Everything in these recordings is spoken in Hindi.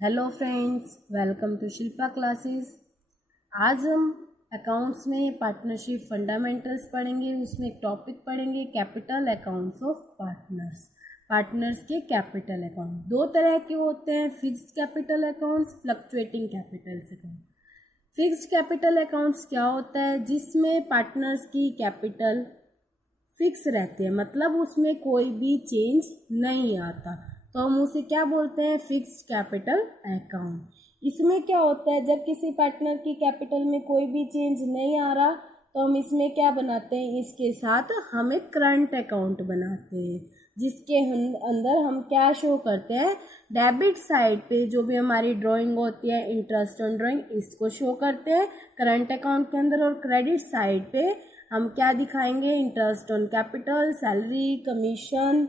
Hello friends, welcome to Shilpa classes. आज हम अकाउंट्स में पार्टनरशिप फंडामेंटल्स पढ़ेंगे। उसमें एक टॉपिक पढ़ेंगे capital accounts of partners. Partners के कैपिटल अकाउंट दो तरह के होते हैं, fixed capital accounts, fluctuating capital account. Fixed capital accounts क्या होता है? जिसमें पार्टनर्स की कैपिटल फिक्स रहती है, मतलब उसमें कोई भी चेंज नहीं आता, तो हम उसे क्या बोलते हैं? Fixed capital account. इसमें क्या होता है, जब किसी पार्टनर की कैपिटल में कोई भी चेंज नहीं आ रहा तो हम इसमें क्या बनाते हैं? इसके साथ हम एक करंट अकाउंट बनाते हैं, जिसके अंदर हम क्या शो करते हैं? डेबिट साइड पे जो भी हमारी ड्राइंग होती है, इंटरेस्ट ऑन ड्राइंग, इसको शो करते हैं करंट अकाउंट के अंदर। और क्रेडिट साइड पे हम क्या दिखाएंगे? Interest on capital, salary, commission,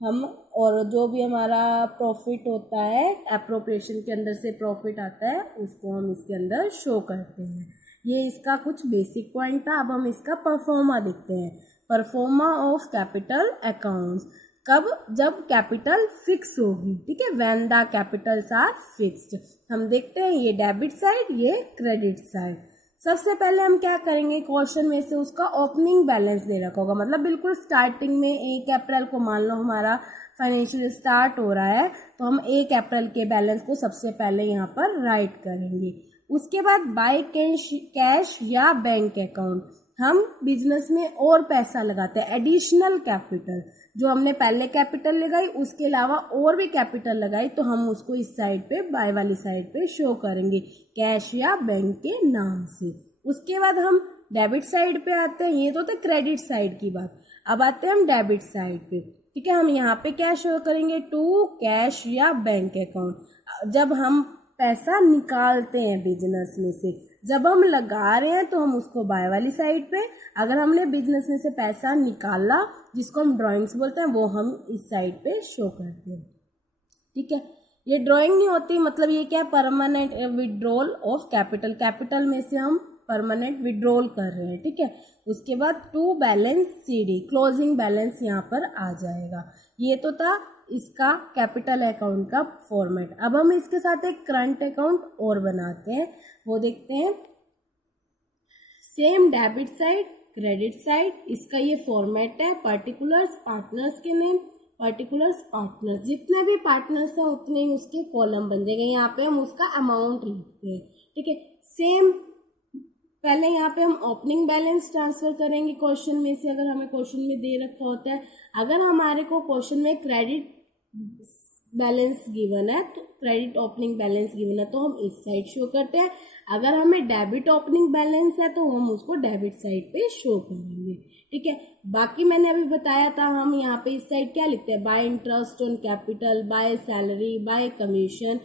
हम और जो भी हमारा प्रॉफिट होता है, एप्रोप्रिएशन के अंदर से प्रॉफिट आता है, उसको हम इसके अंदर शो करते हैं। ये इसका कुछ बेसिक पॉइंट था। अब हम इसका परफॉर्मा देखते हैं। परफॉर्मा ऑफ कैपिटल अकाउंट्स कब? जब कैपिटल फिक्स होगी, ठीक है, when the capitals are fixed. हम देखते हैं ये डेबिट साइड, ये क्रेडिट साइड। सबसे पहले हम क्या करेंगे? क्वेश्चन में से उसका ओपनिंग बैलेंस दे रखा होगा, मतलब बिल्कुल स्टार्टिंग में 1 अप्रैल को मान लो हमारा फाइनेंशियल स्टार्ट हो रहा है, तो हम 1 अप्रैल के बैलेंस को सबसे पहले यहाँ पर राइट करेंगे। उसके बाद बाय कैश या बैंक अकाउंट, हम बिजनेस में और पैसा लगाते हैं, एडिशनल कैपिटल। जो हमने पहले कैपिटल लगाई उसके अलावा और भी कैपिटल लगाई, तो हम उसको इस साइड पे, बाय वाली साइड पे शो करेंगे कैश या बैंक के नाम से। उसके बाद हम डेबिट साइड पे आते हैं। ये तो था क्रेडिट साइड की बात। अब आते हैं हम डेबिट साइड पे, ठीक है। हम यहाँ पे क्या शो करेंगे? टू कैश या बैंक अकाउंट। जब हम पैसा निकालते हैं बिजनेस में से, जब हम लगा रहे हैं तो हम उसको बाय वाली साइड पे, अगर हमने बिजनेस में से पैसा निकाला, जिसको हम ड्राइंग्स बोलते हैं, वो हम इस साइड पे शो करते हैं, ठीक है। ये ड्राइंग नहीं होती, मतलब ये क्या? Permanent withdrawal of capital. Capital में से हम परमानेंट विड्रॉल कर रहे हैं, ठीक है। उसके बाद to balance CD, closing balance यहाँ पर आ जाएगा। ये तो था इसका कैपिटल अकाउंट का फॉर्मेट। अब हम इसके साथ एक करंट अकाउंट और बनाते हैं, वो देखते हैं। Same debit side, credit side, इसका ये फॉर्मेट है। पर्टिकुलर्स, पार्टनर्स के नेम, पर्टिकुलर्स, पार्टनर्स, जितने भी पार्टनर्स हैं उतने ही उसके कॉलम बन जाएंगे। यहाँ पे हम उसका अमाउंट लिखते हैं, ठीक है। सेम पहले यहाँ पे हम ओपनिंग बैलेंस ट्रांसफर करेंगे क्वेश्चन में से, अगर हमें क्वेश्चन में दे रखा होता है। अगर हमारे को क्वेश्चन में क्रेडिट बैलेंस गिवन है, तो क्रेडिट ओपनिंग बैलेंस गिवन है, तो हम इस साइड शो करते हैं। अगर हमें डेबिट ओपनिंग बैलेंस है तो हम उसको डेबिट साइड पे शो करेंगे, ठीक है। बाकी मैंने अभी बताया था, हम यहाँ पे इस साइड क्या लिखते हैं? Bye interest on capital, by salary, bye commission,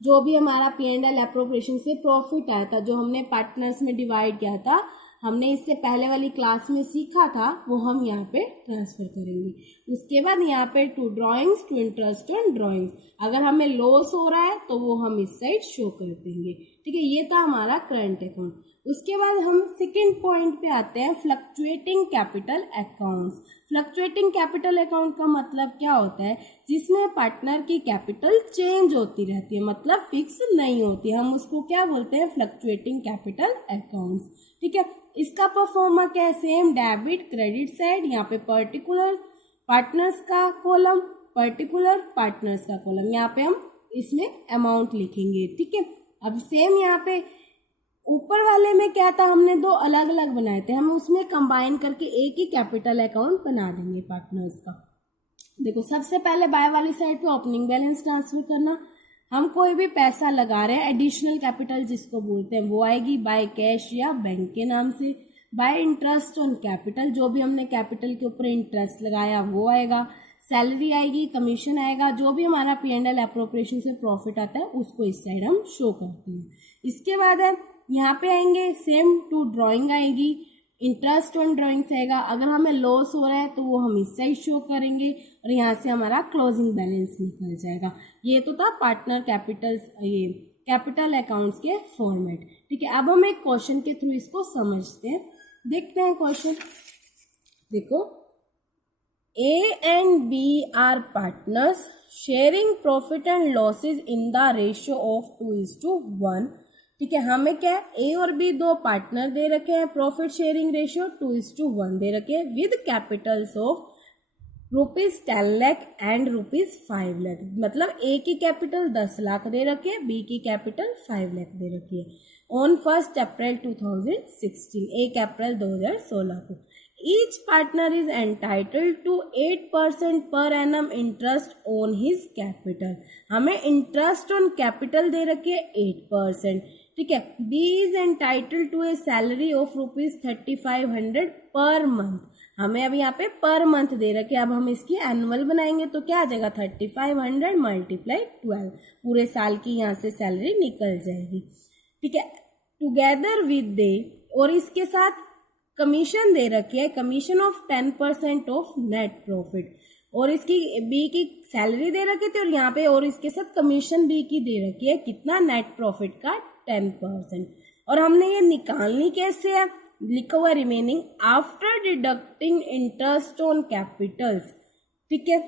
जो भी हमारा P&L एप्रोप्रिएशन से प्रॉफिट आया था, जो हमने पार्टनर्स में डिवाइड किया था, हमने इससे पहले वाली क्लास में सीखा था, वो हम यहाँ पे ट्रांसफर करेंगे। उसके बाद यहाँ पे to drawings, to interest on drawings, अगर हमें लॉस हो रहा है तो वो हम इस साइड शो कर देंगे, ठीक है। ये था हमारा करंट अकाउंट। उसके बाद हम सेकेंड पॉइंट पे आते हैं, fluctuating capital accounts. Fluctuating capital account का मतलब क्या होता है? जिसमें पार्टनर की कैपिटल चेंज होती रहती है, मतलब फिक्स नहीं होती, हम उसको क्या बोलते हैं? फ्लक्चुएटिंग कैपिटल अकाउंट्स, ठीक है। इसका परफॉर्मा क्या है? सेम डेबिट क्रेडिट साइड, यहाँ पे पर्टिकुलर पार्टनर्स का कॉलम, पर्टिकुलर पार्टनर्स का कॉलम, यहाँ पे हम इसमें अमाउंट लिखेंगे, ठीक है। अब सेम यहाँ पे ऊपर वाले में क्या था? हमने दो अलग अलग बनाए थे, हम उसमें कंबाइन करके एक ही कैपिटल अकाउंट बना देंगे पार्टनर्स का। देखो, सबसे पहले बाय वाली साइड पे ओपनिंग बैलेंस ट्रांसफर करना। हम कोई भी पैसा लगा रहे हैं, एडिशनल कैपिटल जिसको बोलते हैं, वो आएगी बाय कैश या बैंक के नाम से। बाय इंटरेस्ट ऑन कैपिटल, जो भी हमने कैपिटल के ऊपर इंटरेस्ट लगाया वो आएगा। सैलरी आएगी, कमीशन आएगा, जो भी हमारा P&L एप्रोप्रिएशन से प्रॉफिट आता है उसको इस साइड हम शो करते हैं। इसके बाद है यहाँ पे आएंगे, सेम टू ड्राइंग आएगी, इंटरेस्ट ऑन ड्राइंग्स आएगा। अगर हमें लॉस हो रहा है तो वो हम इस साइड शो करेंगे, और यहाँ से हमारा क्लोजिंग बैलेंस निकल जाएगा। ये तो था पार्टनर कैपिटल्स, ये कैपिटल अकाउंट्स के फॉर्मेट, ठीक है। अब हम एक क्वेश्चन के थ्रू इसको समझते हैं। देखते हैं क्वेश्चन। देखो, A and B are partners sharing profit and losses in the ratio of 2:1. ठीक है, हमें क्या है, ए और बी दो पार्टनर दे रखे हैं, प्रॉफिट शेयरिंग रेशियो 2:1 दे रखे हैं with Capitals of ₹10 lakh and ₹5 lakh. मतलब ए की कैपिटल 10 लाख दे रखी है, बी की कैपिटल 5 लाख दे रखी है ऑन 1 अप्रैल 2016, 1 अप्रैल 2016 को। Each partner is entitled to 8% per annum interest on his capital. हमें इंटरेस्ट ऑन कैपिटल दे रखी है 8%। ठीक है, B is entitled to a salary of ₹3500 per month. हमें अब यहाँ पे पर मंथ दे रखे, अब हम इसकी एनुअल बनाएंगे तो क्या आ जाएगा, 3500 मल्टीप्लाई 12, पूरे साल की यहाँ से सैलरी निकल जाएगी। ठीक है, टुगेदर विद दे, और इसके साथ कमीशन दे रखी है, commission of 10% of net profit, और इसकी बी की सैलरी दे रखी थी और यहाँ पे और इसके साथ कमीशन बी की दे रखी है, कितना, नेट प्रॉफिट का 10%। और हमने ये निकालनी कैसे है, लिखा हुआ remaining after deducting interest on Capitals. ठीक है,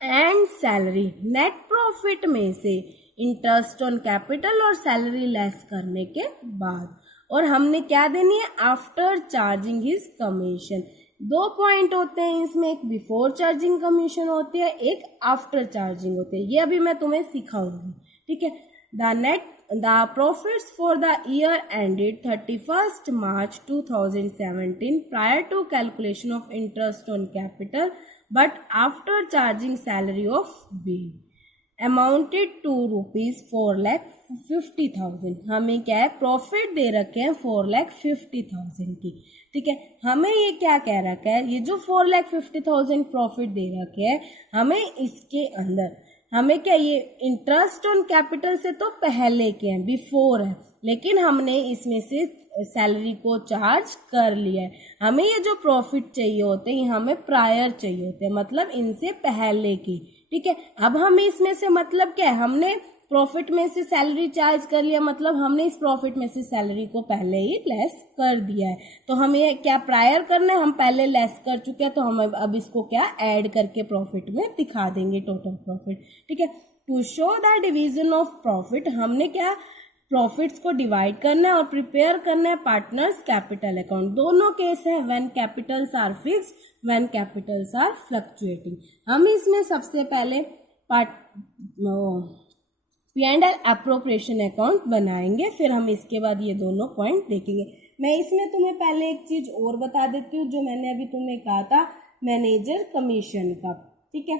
एंड सैलरी, नेट प्रॉफिट में से इंटरेस्ट ऑन कैपिटल और सैलरी लेस करने के बाद, और हमने क्या देनी है, आफ्टर चार्जिंग हिज कमीशन। दो पॉइंट होते हैं इसमें, एक बिफोर चार्जिंग कमीशन होती है, एक आफ्टर चार्जिंग होती है, ये अभी मैं तुम्हें सिखाऊंगी। ठीक है, the profits for the year ended 31st March 2017 prior to calculation of interest on capital but after charging salary of B amounted to ₹4,50,000। हमें क्या है, प्रॉफिट दे रखे हैं 4,50,000 की। ठीक है, हमें ये क्या कह रखा है, ये जो 4,50,000 प्रॉफिट दे रखे हैं, हमें इसके अंदर हमें क्या, ये इंटरेस्ट ऑन कैपिटल से तो पहले के हैं, बिफोर है, लेकिन हमने इसमें से सैलरी को चार्ज कर लिया है। हमें ये जो प्रॉफिट चाहिए होते हैं, ये हमें प्रायर चाहिए होते हैं, मतलब इनसे पहले की। ठीक है, अब हम इसमें से मतलब क्या है, हमने प्रॉफिट में से सैलरी चार्ज कर लिया, मतलब हमने इस प्रॉफिट में से सैलरी को पहले ही लेस कर दिया है। तो हमें क्या प्रायर करना है, हम पहले लेस कर चुके हैं, तो हम अब इसको क्या ऐड करके प्रॉफिट में दिखा देंगे टोटल प्रॉफिट। ठीक है, to show the division of profit, हमने क्या प्रॉफिट्स को डिवाइड करना है और प्रिपेयर करना है पार्टनर्स कैपिटल अकाउंट। दोनों केस है, when capitals are fixed, when capitals are fluctuating. हम इसमें सबसे पहले P&L एप्रोप्रिएशन अकाउंट बनाएंगे, फिर हम इसके बाद ये दोनों पॉइंट देखेंगे। मैं इसमें तुम्हें पहले एक चीज और बता देती हूँ, जो मैंने अभी तुम्हें कहा था मैनेजर कमीशन का। ठीक है,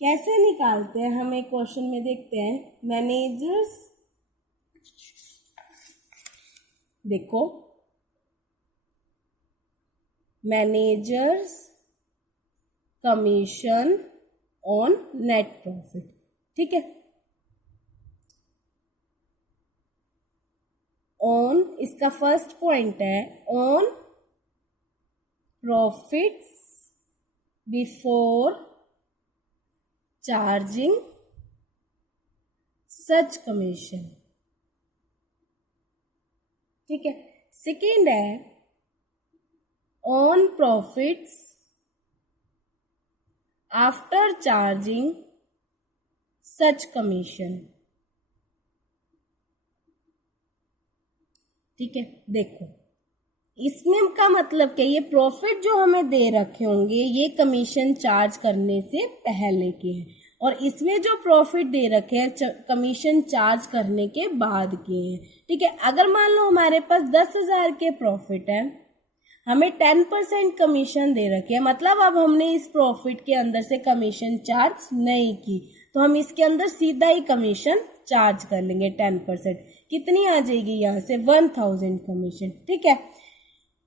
कैसे निकालते हैं हम एक क्वेश्चन में देखते हैं। मैनेजर्स, देखो managers commission on net profit. ठीक है, ऑन, इसका फर्स्ट पॉइंट है on profits before charging such commission. ठीक है, सेकेंड है on profits after charging such commission. ठीक है, देखो इसमें का मतलब क्या, ये प्रॉफिट जो हमें दे रखे होंगे ये कमीशन चार्ज करने से पहले के हैं, और इसमें जो प्रॉफिट दे रखे हैं कमीशन चार्ज करने के बाद के हैं। ठीक है, अगर मान लो हमारे पास 10,000 के प्रॉफिट है, हमें 10% कमीशन दे रखे है, मतलब अब हमने इस प्रॉफिट के अंदर से कमीशन चार्ज नहीं की, तो हम इसके अंदर सीधा ही कमीशन चार्ज कर लेंगे 10%। कितनी आ जाएगी यहाँ से, 1000 कमीशन। ठीक है,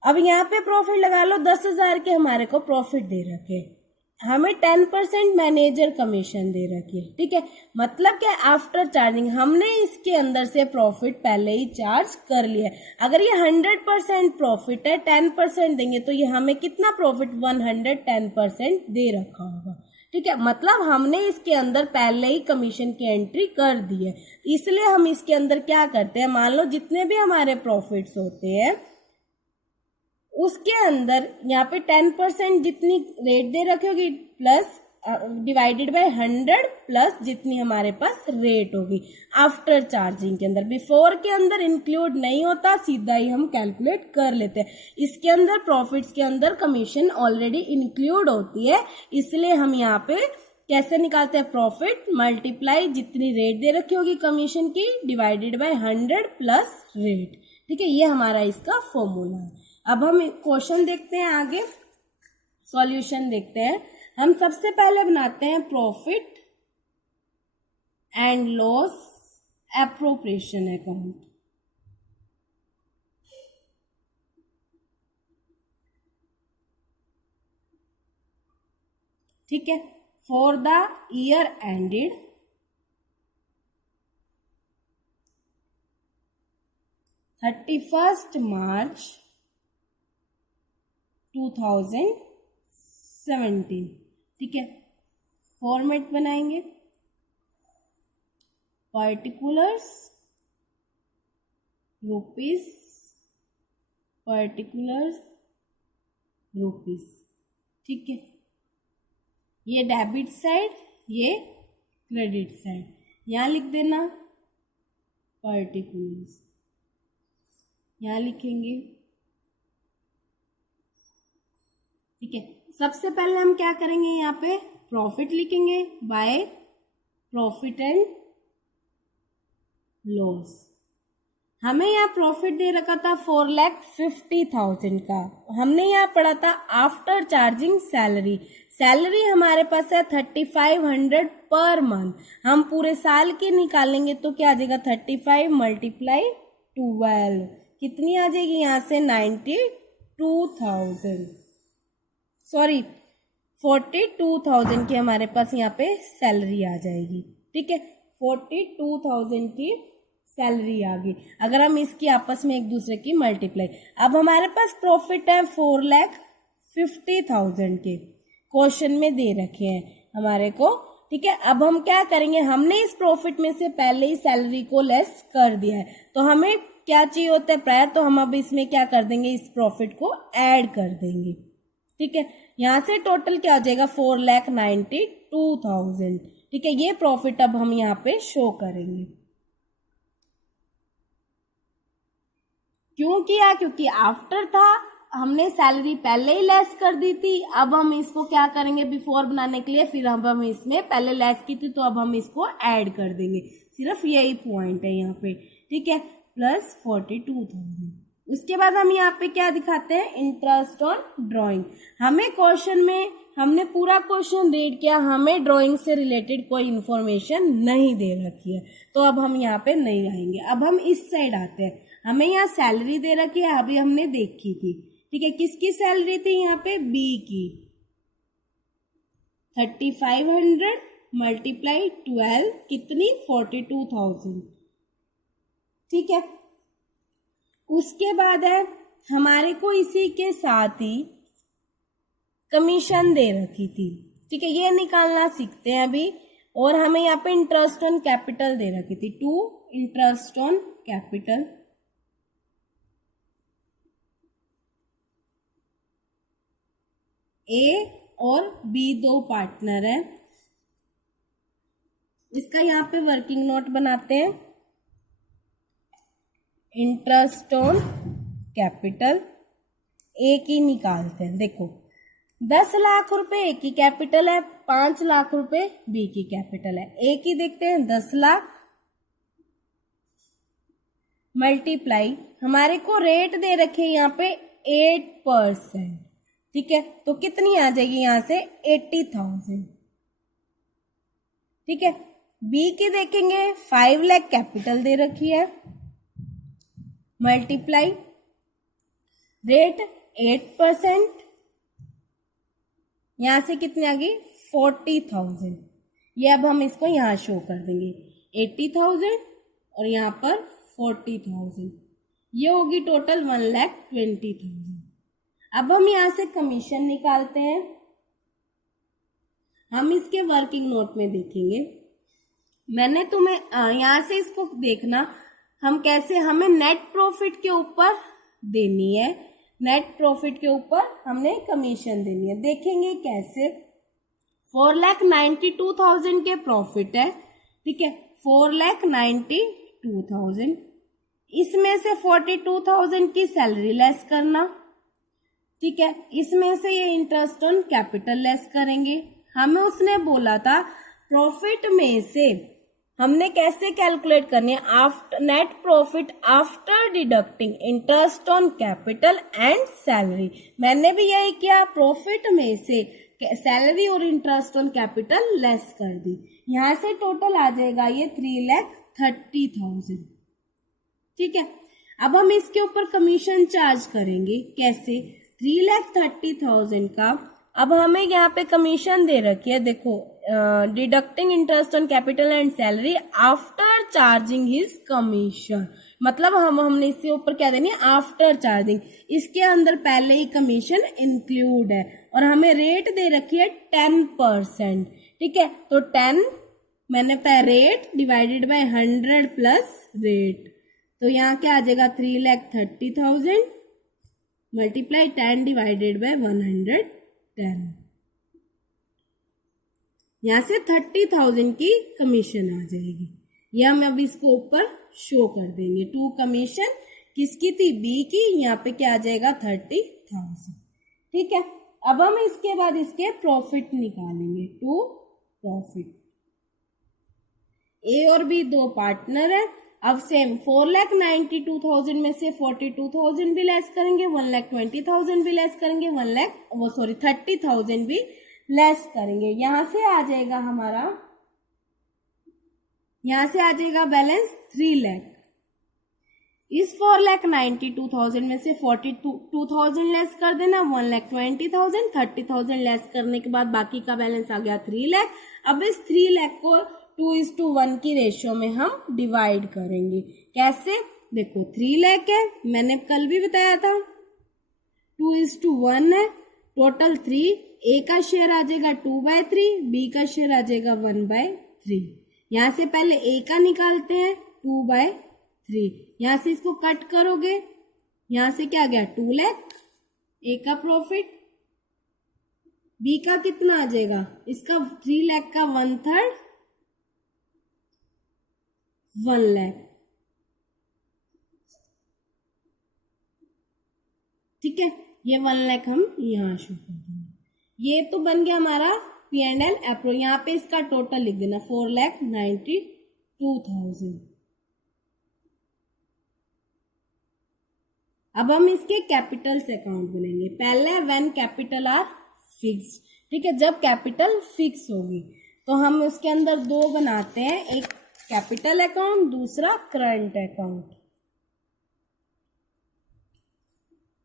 अब यहाँ पे प्रॉफिट लगा लो, 10,000 के हमारे को प्रॉफिट दे रखे, हमें 10% मैनेजर कमीशन दे रखी है। ठीक है, मतलब क्या, आफ्टर चार्जिंग हमने इसके अंदर से प्रॉफिट पहले ही चार्ज कर लिया है। अगर ये 100% प्रॉफिट है, 10% देंगे तो ये हमें कितना प्रॉफिट, 110% दे रखा होगा। ठीक है, मतलब हमने इसके अंदर पहले ही कमीशन की एंट्री कर दी है, इसलिए हम इसके अंदर क्या करते हैं, मान लो जितने भी हमारे प्रॉफिट्स होते हैं उसके अंदर यहाँ पे 10% जितनी रेट दे रखी होगी प्लस डिवाइडेड बाय 100 प्लस जितनी हमारे पास रेट होगी आफ्टर चार्जिंग के अंदर। बिफोर के अंदर इंक्लूड नहीं होता, सीधा ही हम कैलकुलेट कर लेते हैं। इसके अंदर प्रॉफिट्स के अंदर कमीशन ऑलरेडी इंक्लूड होती है, इसलिए हम यहाँ पे कैसे निकालते हैं, प्रॉफिट मल्टीप्लाई जितनी रेट दे रखी होगी कमीशन की डिवाइडेड बाय 100 प्लस रेट। ठीक है, ये हमारा इसका फॉर्मूला है। अब हम क्वेश्चन देखते हैं, आगे सॉल्यूशन देखते हैं। हम सबसे पहले बनाते हैं profit and loss appropriation account. ठीक है, for the year ended 31st March 2017। ठीक है, फॉर्मेट बनाएंगे, पर्टिकुलर्स रुपीस, पर्टिकुलर्स रुपीस। ठीक है, ये डेबिट साइड, ये क्रेडिट साइड, यहां लिख देना पर्टिकुलर्स, यहां लिखेंगे। ठीक है, सबसे पहले हम क्या करेंगे, यहाँ पे प्रॉफिट लिखेंगे बाय प्रॉफिट एंड लॉस। हमें यहाँ प्रॉफिट दे रखा था 4,50,000 का, हमने यहाँ पढ़ा था आफ्टर चार्जिंग सैलरी। सैलरी हमारे पास है 3,500 पर मंथ, हम पूरे साल की निकालेंगे तो क्या आ जाएगा, 35 मल्टीप्लाई 12 कितनी आ जाएगी, यहाँ से 92,000 सॉरी 42,000 की हमारे पास यहाँ पे सैलरी आ जाएगी। ठीक है, 42,000 की सैलरी आ गई। अगर हम इसकी आपस में एक दूसरे की मल्टीप्लाई, अब हमारे पास प्रॉफिट है 4,50,000 के, क्वेश्चन में दे रखे हैं हमारे को। ठीक है, अब हम क्या करेंगे, हमने इस प्रॉफिट में से पहले ही सैलरी को लेस कर दिया है, तो हमें क्या चाहिए होता है प्रायर, तो हम अब इसमें क्या कर देंगे, इस प्रॉफिट को ऐड कर देंगे। ठीक है, यहां से टोटल क्या हो जाएगा 4,92,000। ठीक है, ये प्रॉफिट अब हम यहाँ पे शो करेंगे। क्यों किया, क्योंकि आफ्टर था, हमने सैलरी पहले ही लेस कर दी थी। अब हम इसको क्या करेंगे, बिफोर बनाने के लिए फिर हम इसमें पहले लेस की थी तो अब हम इसको ऐड कर देंगे, सिर्फ यही पॉइंट है यहाँ पे। ठीक है, प्लस 42,000। उसके बाद हम यहाँ पे क्या दिखाते हैं, इंटरेस्ट ऑन ड्राइंग। हमें क्वेश्चन में हमने पूरा क्वेश्चन रीड किया, हमें ड्राइंग से रिलेटेड कोई इंफॉर्मेशन नहीं दे रखी है, तो अब हम यहाँ पे नहीं आएंगे। अब हम इस साइड आते हैं, हमें यहाँ सैलरी दे रखी है, अभी हमने देखी थी। ठीक है, किसकी सैलरी थी यहाँ पे, बी की, 3,500 मल्टीप्लाई 12 कितनी, 42,000। ठीक है, उसके बाद है हमारे को इसी के साथ ही कमीशन दे रखी थी। ठीक है, ये निकालना सीखते हैं अभी। और हमें यहाँ पे इंटरेस्ट ऑन कैपिटल दे रखी थी, 2 इंटरेस्ट ऑन कैपिटल। ए और बी दो पार्टनर है, इसका यहाँ पे वर्किंग नोट बनाते हैं। इंटरेस्ट ऑन कैपिटल ए की निकालते हैं। देखो 10 लाख रुपए ए की कैपिटल है, 5 लाख रुपए बी की कैपिटल है। ए की देखते हैं 10 लाख मल्टीप्लाई, हमारे को रेट दे रखे यहाँ पे 8%। ठीक है, तो कितनी आ जाएगी यहां से 80,000। ठीक है, बी की देखेंगे 5 लाख कैपिटल दे रखी है, मल्टीप्लाई रेट 8%, यहां से कितनी आ गई 40,000। ये अब हम इसको यहां शो कर देंगे 80,000 और यहां पर 40,000, ये होगी टोटल 1,20,000। अब हम यहां से कमीशन निकालते हैं, हम इसके वर्किंग नोट में देखेंगे। मैंने तुम्हें यहां से इसको देखना हम कैसे, हमें नेट प्रॉफिट के ऊपर देनी है, नेट प्रॉफिट के ऊपर हमने कमीशन देनी है। देखेंगे कैसे। 4,92,000 के प्रॉफिट है, ठीक है, 4,92,000, इसमें से 42,000 की सैलरी लेस करना, ठीक है, इसमें से ये इंटरेस्ट ऑन कैपिटल लेस करेंगे। हमें उसने बोला था प्रॉफिट में से हमने कैसे कैलकुलेट करनी है, after net profit after deducting interest on capital and salary. मैंने भी यही किया, प्रॉफिट में से सैलरी और इंटरेस्ट ऑन कैपिटल लेस कर दी। यहां से टोटल आ जाएगा ये 3,30,000, ठीक है। अब हम इसके ऊपर कमीशन चार्ज करेंगे। कैसे? 3,30,000 का अब हमें यहाँ पे कमीशन दे रखी है, देखो, deducting interest on capital and salary after charging his commission, मतलब हमने इसके ऊपर क्या देनी है, आफ्टर चार्जिंग। इसके अंदर पहले ही कमीशन इंक्लूड है और हमें रेट दे रखी है 10%, ठीक है। तो 10 मैंने rate divided by 100 plus rate, तो यहाँ क्या आ जाएगा 3,30,000 मल्टीप्लाई 10 डिवाइडेड बाय 110, यहाँ से 30,000 की कमीशन आ जाएगी। ये हम अब इसको ऊपर शो कर देंगे। 2 कमीशन किसकी थी, बी की, यहाँ पे क्या आ जाएगा 30,000, ठीक है। अब हम इसके बाद इसके प्रॉफिट निकालेंगे। 2 प्रॉफिट, ए और बी 2 पार्टनर है। अब सेम 4,92,000 में से 42,000 भी लेस करेंगे, 1,20,000 भी लेस करेंगे, 30,000 भी लेस करेंगे। यहां से आ जाएगा हमारा, यहां से आ जाएगा बैलेंस 3 लाख। इस 4,92,000 में से 42,000 लेस कर देना, 1,20,000, 30,000 लेस करने के बाद बाकी का बैलेंस आ गया 3 लाख। अब इस 3 लाख को 2:1 की रेशियो में हम डिवाइड करेंगे। कैसे? देखो 3 लाख है, मैंने कल भी बताया था, 2:1 है, टोटल 3, ए का शेयर आ जाएगा 2/3, बी का शेयर आ जाएगा 1/3। यहां से पहले ए का निकालते हैं 2/3, यहां से इसको कट करोगे, यहां से क्या आ गया 2 लाख ए का प्रॉफिट। बी का कितना आ जाएगा, इसका 3 लाख का 1/3 1 लाख, ठीक है। ये 1 लाख हम यहां शो कर देंगे। ये तो बन गया हमारा P&L अप्रो। यहाँ पे इसका टोटल लिख देना 4,92,000। अब हम इसके कैपिटल्स अकाउंट बनाएंगे। पहले व्हेन कैपिटल आर फिक्स्ड, ठीक है, जब कैपिटल फिक्स होगी तो हम उसके अंदर 2 बनाते हैं, एक कैपिटल अकाउंट, दूसरा करंट अकाउंट।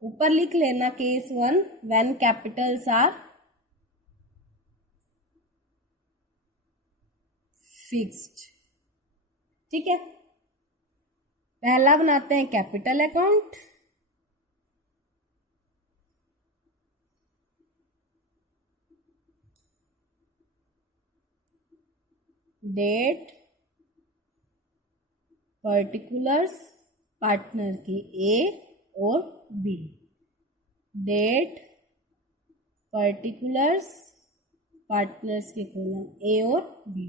ऊपर लिख लेना case 1 when capitals are fixed, ठीक है। पहला बनाते हैं capital account, date, particulars partner के ए और बी, डेट, पर्टिकुलर्स पार्टनर्स के कॉलम ए और बी।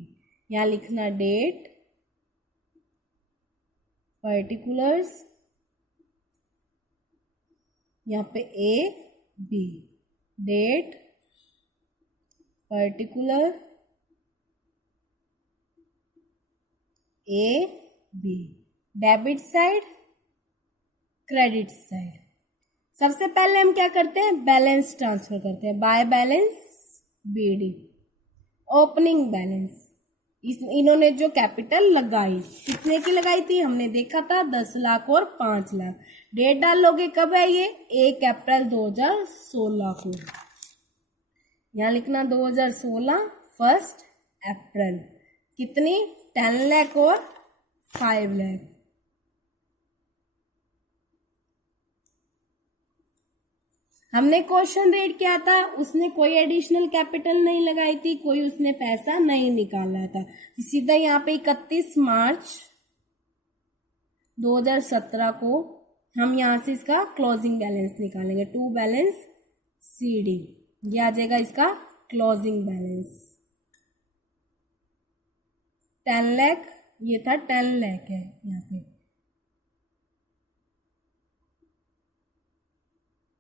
यहाँ लिखना डेट, पर्टिकुलर्स, यहाँ पे A B, date, particular, A B, debit side, credit side. सबसे पहले हम क्या करते हैं, बैलेंस ट्रांसफर करते हैं, by balance BD, opening balance. इन्होंने जो कैपिटल लगाई, कितने की लगाई थी, हमने देखा था 10 लाख और 5 लाख। डेट डालोगे कब है ये, 1 अप्रैल 2016 को। यहाँ लिखना 2016 1 अप्रैल। कितनी, 10 लाख और 5 लाख। हमने क्वेश्चन रीड किया था, उसने कोई एडिशनल कैपिटल नहीं लगाई थी, कोई उसने पैसा नहीं निकाला था। सीधा यहाँ पे 31 मार्च 2017 को हम यहाँ से इसका क्लोजिंग बैलेंस निकालेंगे, टू बैलेंस सी डी, ये आ जाएगा इसका क्लोजिंग बैलेंस 10 लाख, ये था 10 लाख है यहाँ पे,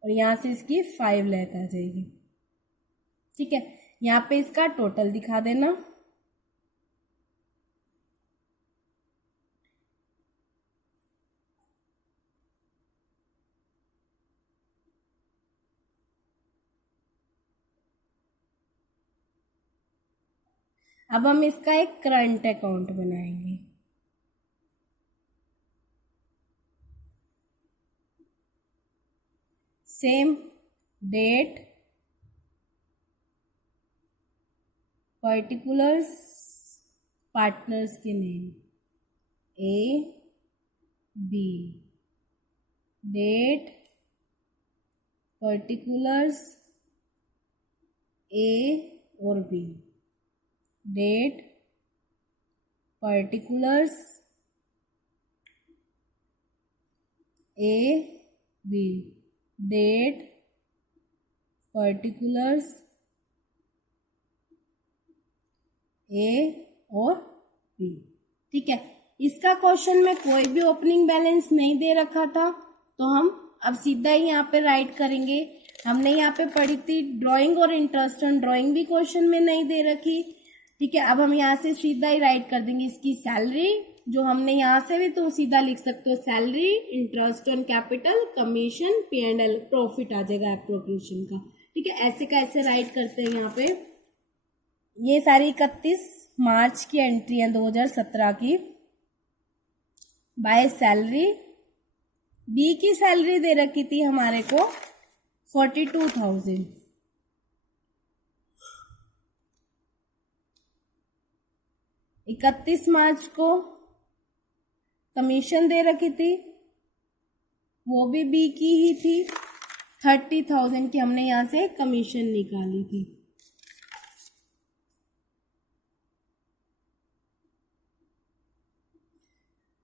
और यहाँ से इसकी 5 लाख आ जाएगी। ठीक है, यहाँ पे इसका टोटल दिखा देना। अब हम इसका एक करंट अकाउंट बनाएंगे। सेम डेट, पर्टिकुलर्स, पार्टनर्स के name A B, date, particulars A और B, date, particulars A B, date, particulars A और बी। ठीक है, इसका क्वेश्चन में कोई भी ओपनिंग बैलेंस नहीं दे रखा था, तो हम अब सीधा ही यहाँ पे राइट करेंगे। हमने यहाँ पे पढ़ी थी ड्राइंग और इंटरेस्ट ऑन ड्राइंग भी क्वेश्चन में नहीं दे रखी। ठीक है, अब हम यहाँ से सीधा ही राइट कर देंगे इसकी सैलरी, जो हमने यहाँ से भी तो सीधा लिख सकते हो, salary, interest on capital, commission, P&L, profit आ जाएगा एप्रोप्रिएशन का। ठीक है, ऐसे का ऐसे राइट करते हैं। यहाँ पे ये सारी 31 मार्च की एंट्री है 2017 की। बाय सैलरी, बी की सैलरी दे रखी थी हमारे को 42,000। 31 मार्च को कमीशन दे रखी थी, वो भी बी की ही थी, 30,000 की हमने यहाँ से कमीशन निकाली थी।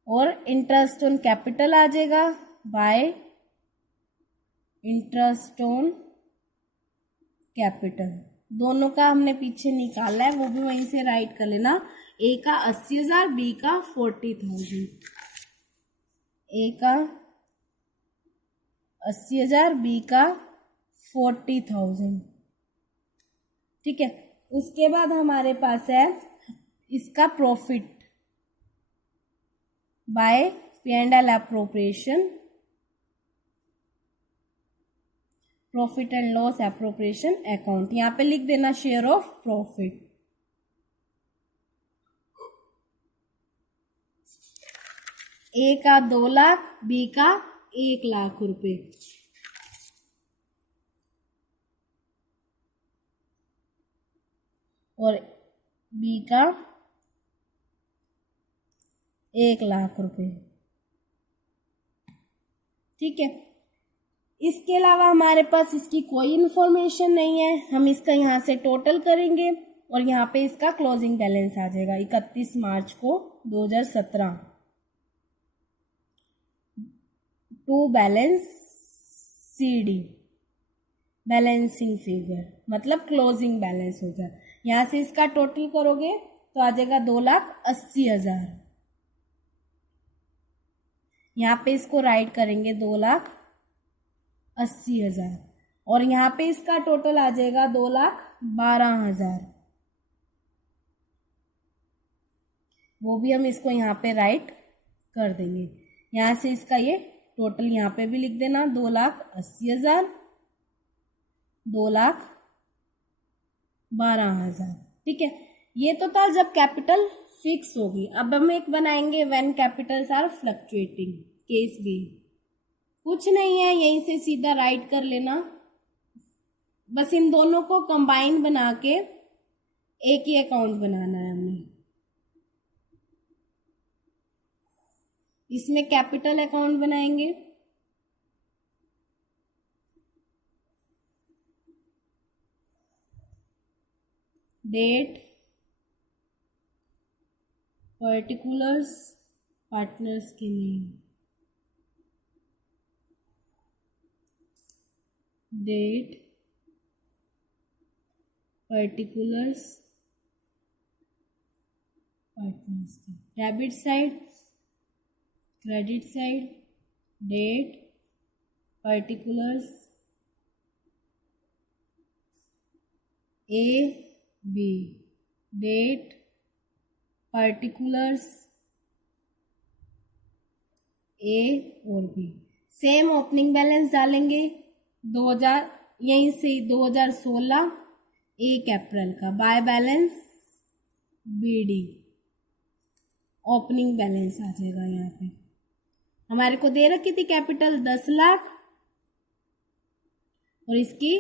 और इंटरेस्ट ऑन कैपिटल आ जाएगा बाय इंटरेस्ट ऑन कैपिटल, दोनों का हमने पीछे निकाला है, वो भी वहीं से राइट कर लेना। ए का 80,000, बी का 40,000, ए का 80,000, बी का 40,000। ठीक है, उसके बाद हमारे पास है इसका profit by P&L appropriation, profit and loss appropriation account. यहाँ पे लिख देना शेयर ऑफ प्रॉफिट। ए का 2 लाख, बी का 1 लाख रुपए। और बी का 1 लाख रुपए। ठीक है, इसके अलावा हमारे पास इसकी कोई इंफॉर्मेशन नहीं है। हम इसका यहाँ से टोटल करेंगे और यहाँ पे इसका क्लोजिंग बैलेंस आ जाएगा 31 मार्च को 2017। To balance CD, balancing figure, मतलब क्लोजिंग बैलेंस हो जाए। यहाँ से इसका टोटल करोगे तो आ जाएगा 2,80,000। यहाँ पे इसको राइट करेंगे 2,80,000 और यहाँ पे इसका टोटल आ जाएगा 2,12,000। वो भी हम इसको यहाँ पे राइट कर देंगे। यहाँ से इसका ये टोटल यहाँ पे भी लिख देना 2,80,000, 2,12,000। ठीक है, ये तो था जब कैपिटल फिक्स होगी। अब हम एक बनाएंगे when capitals are fluctuating, case B. कुछ नहीं है, यहीं से सीधा राइट कर लेना। बस इन दोनों को कंबाइन बना के एक ही अकाउंट बनाना है हमें। इसमें कैपिटल अकाउंट बनाएंगे, डेट, पर्टिकुलर्स, पार्टनर्स के नेम, डेट, पर्टिकुलर्स, पार्टनर्स का debit side, credit side, date, particulars, A B, date, particulars, A और बी। सेम ओपनिंग बैलेंस डालेंगे 2000, यहीं से 2016 1 अप्रैल का, by balance BD, opening balance आ जाएगा। यहाँ पे हमारे को दे रखी थी कैपिटल 10 लाख और इसकी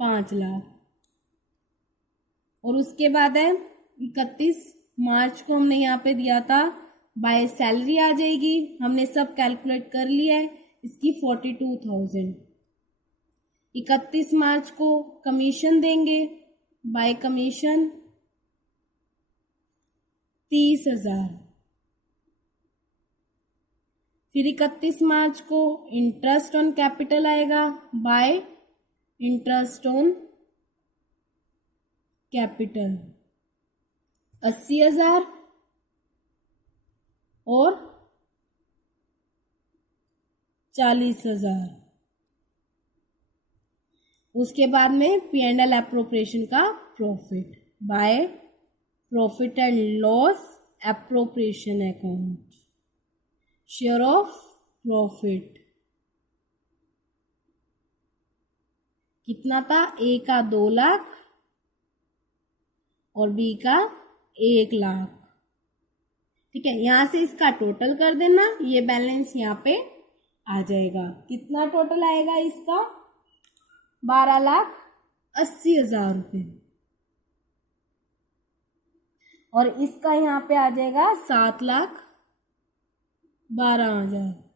5 लाख, और उसके बाद है 31 मार्च को हमने यहाँ पे दिया था बाय सैलरी आ जाएगी, हमने सब कैलकुलेट कर लिया है, इसकी 42,000। 31 मार्च को कमीशन देंगे, बाय कमीशन 30,000। फिर 31 मार्च को इंटरेस्ट ऑन कैपिटल आएगा, बाय इंटरेस्ट ऑन कैपिटल 80,000 और 40,000। उसके बाद में P&L एप्रोप्रिएशन का profit by profit and loss appropriation account, share of profit कितना था, ए का 2 लाख और बी का 1 लाख। ठीक है, यहां से इसका टोटल कर देना, ये बैलेंस यहाँ पे आ जाएगा। कितना टोटल आएगा इसका, 12,80,000 रुपये, और इसका यहाँ पे आ जाएगा 7,12,000।